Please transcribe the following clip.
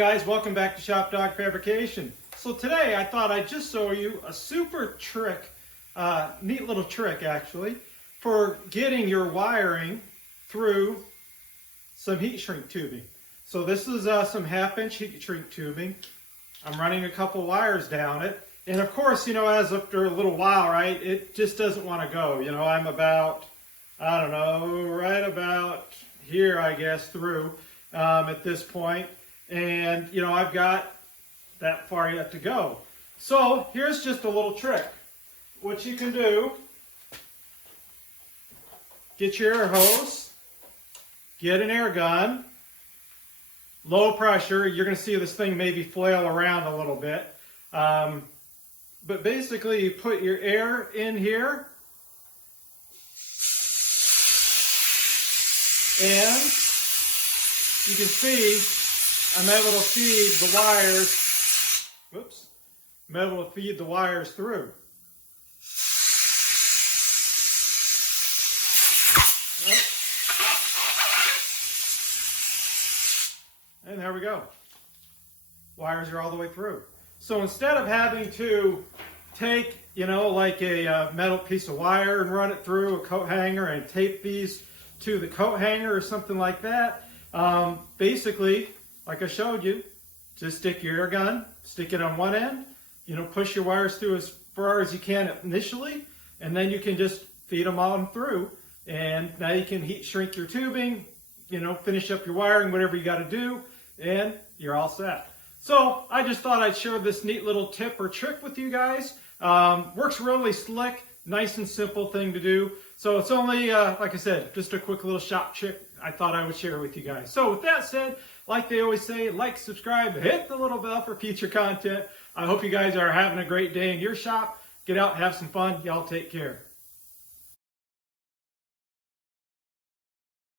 guys, welcome back to Shop Dog Fabrication. So today I thought I'd just show you a super trick, neat little trick actually, for getting your wiring through some heat shrink tubing. So this is some 1/2-inch heat shrink tubing. I'm running a couple wires down it. And of course, you know, as after a little while, right, it just doesn't want to go. You know, I'm about, I don't know, right about here, I guess, through at this point. And, you know, I've got that far yet to go. So here's just a little trick. What you can do, get your air hose, get an air gun, low pressure. You're going to see this thing maybe flail around a little bit. But basically you put your air in here and you can see I'm able to feed the wires, I'm able to feed the wires through. And there we go. Wires are all the way through. So instead of having to take, you know, like a metal piece of wire and run it through a coat hanger and tape these to the coat hanger or something like that, basically, like I showed you, just stick your air gun, stick it on one end, you know, push your wires through as far as you can initially, and then you can just feed them on through. And now you can heat shrink your tubing, you know, finish up your wiring, whatever you got to do, and you're all set. So I just thought I'd share this neat little tip or trick with you guys. Works really slick, nice and simple thing to do. So it's only, like I said, just a quick little shop trick I thought I would share with you guys. So with that said, like they always say, like, subscribe, hit the little bell for future content. I hope you guys are having a great day in your shop. Get out, have some fun. Y'all take care.